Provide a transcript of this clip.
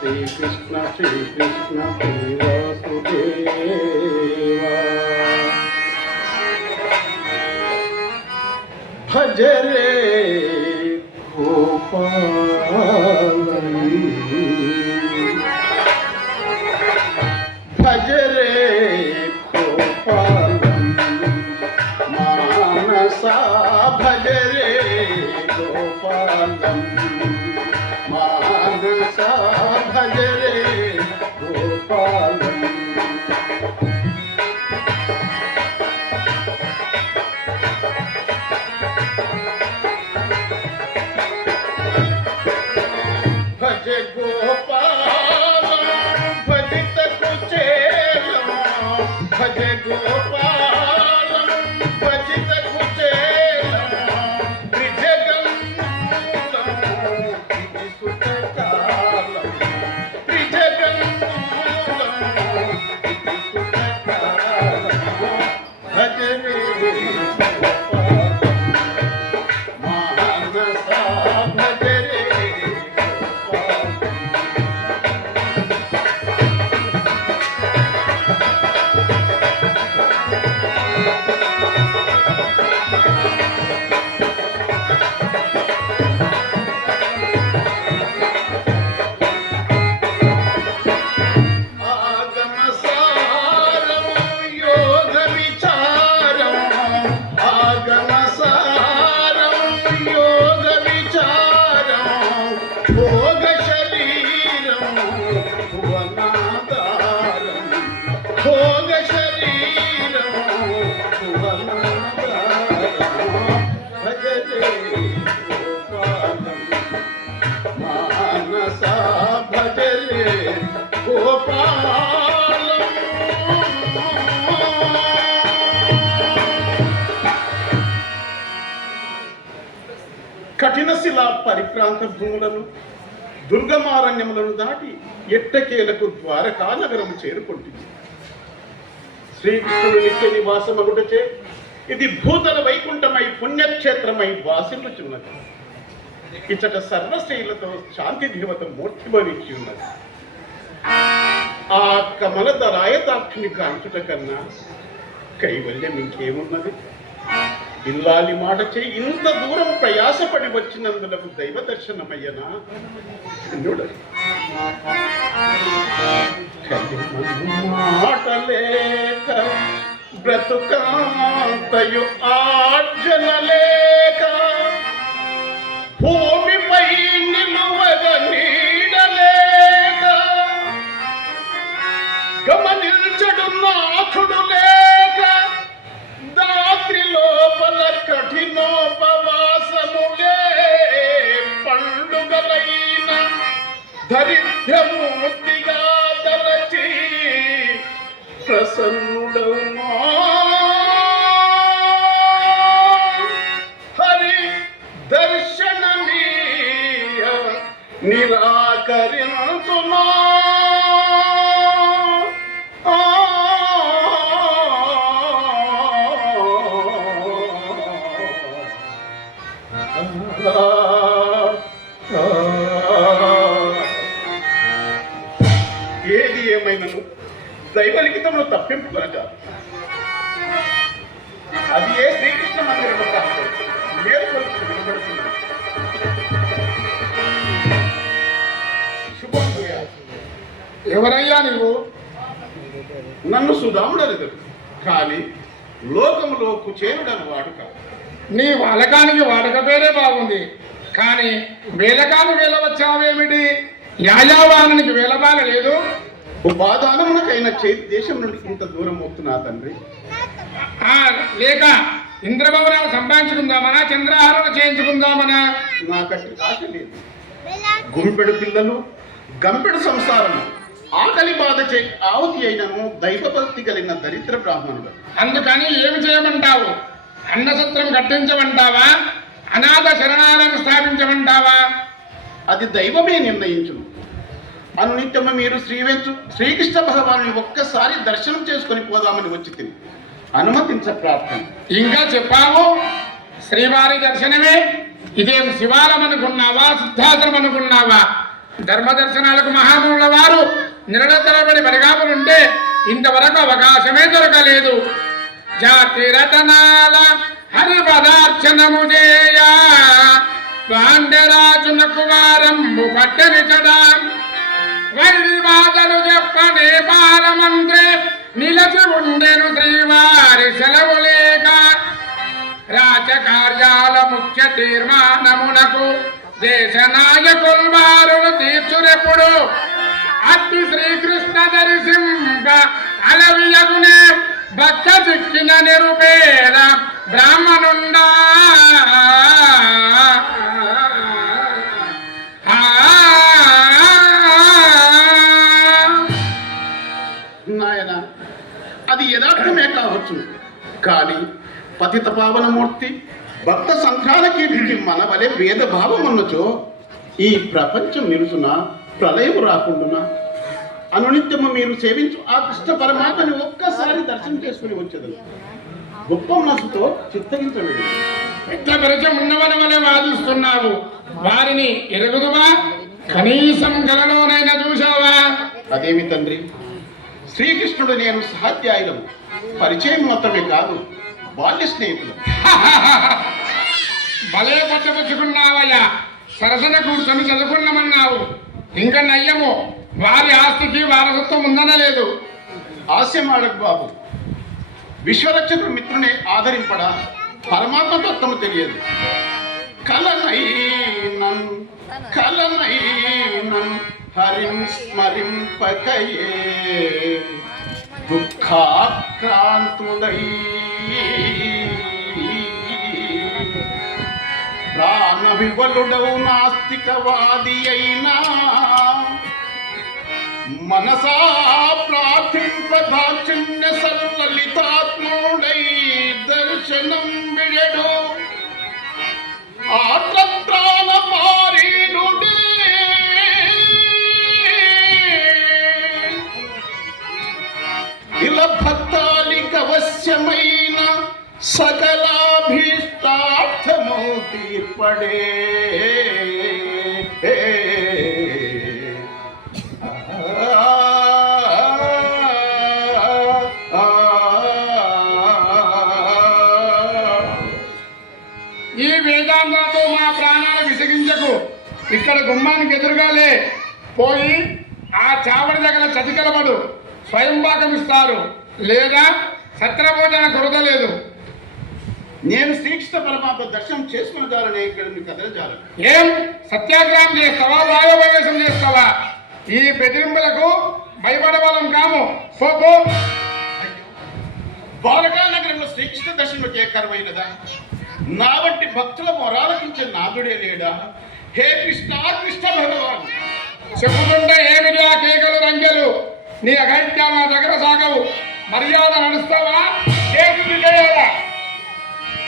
శ్రీకృష్ణ శ్రీకృష్ణ శ్రీ వాసుదేవా భజరే గోపాలని భజరే గోపాలని మానసా భజరే గోపాలని మానసా భజరే గోపాలని భజ గోపాలం భజిత కుచేలం భజ గోపాలం భజిత కుచేలం త్రిజగన్మూలం ఇది సుఖకాలం త్రిజగన్మూలం ఇది సుఖకాలం భజరే గోపాలం మానసా భజరే కఠిన శిలా పరిప్రాంత భూములను దుర్గమారణ్యములను దాటి ఎట్టకేలకు ద్వారకా నగరము చేరుకుంటుంది. శ్రీకృష్ణుడు నిత్య నివాసమగుటచే ఇది భూతల వైకుంఠమై పుణ్యక్షేత్రమై వాసిల్లుచున్నది. ఇచ్చట సర్వశ్రీలతో శాంతి దేవత మూర్తిభవించి ఉన్నది. ఆ కమలదరాయతాక్షుని కాంచుట కన్నా కైవల్యం ఇంకేమున్నది? ఇల్లాలి మాట చే ఇంత దూరం ప్రయాసపడి వచ్చినందులకు దైవ దర్శనమయ్యనా మాటలేక బ్రతుకాంతయు ఆర్జనలేక భూమిపై నిలువగ నీడలేక గమనించడు నాథుడు లేక దాత్రి లోపల కఠినోపవాసములే పండుగలైన దరిద్రమూర్తిగా తలచి ప్రసన్నుడవునా హరి దర్శనమీయ నిరాకరించునా ఏది ఏమైనను దైవలిఖితంలో తప్పింపు కనుక అది ఏ శ్రీకృష్ణ మందిరం నేర్కొల్పు వినబడుతుంది. ఎవరయ్యా నువ్వు? నన్ను సుధాముడు అడుగుడు, కానీ లోకములో కుచేరుడని వాడు కాదు. నీ వాలకానికి వాడక పేరే బాగుంది, కానీ వేలకాలు వేల వచ్చావేమిటి? యాయావానికి వేలబాల లేదు. ఉపాదానమునకైన చేతి దేశం నుండి ఇంత దూరం అవుతున్నా తండ్రి. లేక ఇంద్రభవనాలు సంపాదించుకుందామనా, చంద్రహారాలు చేయించుకుందామనా? నాకట్టి ఆశ లేదు. గుంపెడు పిల్లలు గంపెడు సంసారము ఆకలి బాధ చే ఆవుతి అయినను దైవభక్తి కలిగిన దరిద్ర బ్రాహ్మణుడు. అందుకని ఏమి చేయమంటావు? అన్నసత్రం కట్టించమంటావా? అనాథ శరణాలయం స్థాపించమంటావా? అది దైవమే నిర్ణయించును. అనునిత్యము మీరు శ్రీకృష్ణ భగవాను ఒక్కసారి దర్శనం చేసుకొని పోదామని వచ్చి తిని అనుమతించ ప్రార్థన. ఇంకా చెప్పావు, శ్రీవారి దర్శనమే ఇదేం శివాలయం అనుకున్నావా, సిద్ధాశ్రమం అనుకున్నావా? ధర్మ దర్శనాలకు మహామునుల వారు నిరతరబడి పరిగాములుంటే ఇంతవరకు అవకాశమే దొరకలేదు. జాతి రతనాల హరి పదార్చనము చేయ పాండ్యరాజునకు వారంబు పట్టనిచడా వల్లి బాధలు చెప్పనే బాలమంత్రి నిలచి ఉండెను శ్రీవారి సెలవు లేక రాజకార్యాల ముఖ్య తీర్మానమునకు దేశ నాయకులు వారును తీర్చురెప్పుడు అట్టి శ్రీకృష్ణ దర్శింప అలవియగునే భక్త చిక్కిన నిరుపేద బ్రాహ్మణుండా. నాయన అది యథార్థమే కావచ్చు, కానీ పతిత పావనమూర్తి భక్త సంఘాల కీర్తికి మన వలె భేదభావం ఉన్నచో ఈ ప్రపంచం నిలుసున ప్రళయం రాకుండా అనునిత్యము మీరు సేవించు ఆ కృష్ణ పరమాత్మని ఒక్కసారి దర్శనం చేసుకుని వచ్చేది గొప్ప మనసుతో చిత్తగించలేదు. పెద్ద పరిచయం ఉన్నవని వలె వాదిస్తున్నావు, వారిని ఎరుగుదువా? కనీసం కలలోనైనా చూసావా? అదేమి తండ్రి, శ్రీకృష్ణుడు నేను సహాధ్యాయులము, పరిచయం మాత్రమే కాదు, బాల్య స్నేహితులు. భలే పచ్చపుచ్చుకున్నావయ్యా, సరసన కూర్చొని చదువుకున్నామన్నావు. ఇంకా నయ్యము, వారి ఆస్తికి వారసత్వం ఉందనలేదు. హాస్యమాడకు బాబు, విశ్వరక్షకుడు మిత్రుని ఆదరింపడా పరమాత్మ తత్వము తెలియదు. కలనైనన్ హరిం స్మరింపకయే దుఃఖాక్రాంతుడై ప్రాణ వివలుడవు నాస్తికవాది అయినా మనసా ప్రార్థింపదాచిన్య సల్లలితాత్ముడై దర్శనం విడడు ఆత్రత్రాణ పారీణుడే ఇలా భక్తాలిక అవశ్యమైన సకలాభీష్టార్థము తీర్పడే. ఈ వేదాంతాలతో మా ప్రాణాలు విసిగించకు. ఇక్కడ గుమ్మానికి ఎదురుగాలే పోయి ఆ చావడి దగ్గర చతికలబడు, స్వయంపాకం ఇస్తారు, లేదా సత్రభోజన కొరత లేదు. నేను శ్రీకృష్ణ పరమాత్మ దర్శనం చేసుకున్న జాలనే ఇక్కడ మీకు కదలజాలను. ఏం సత్యాగ్రహం చేస్తావా, వాయువేశం చేస్తావా? ఈ బెదిరింపులకు భయపడవాళ్ళం కాము. పో. ద్వారకా నగరంలో శ్రీకృష్ణ దర్శనం చేయకరమైనదా? నా వంటి భక్తుల మొరాలకించే నాదుడే లేడా? హే కృష్ణ కృష్ణ భగవాన్, చెప్పుకుంటే ఏమిటి ఆ కేకలు రంకెలు? నీ అఘాయిత్యాలు నా దగ్గర సాగవు. మర్యాద నడుస్తావా? చేయాలా?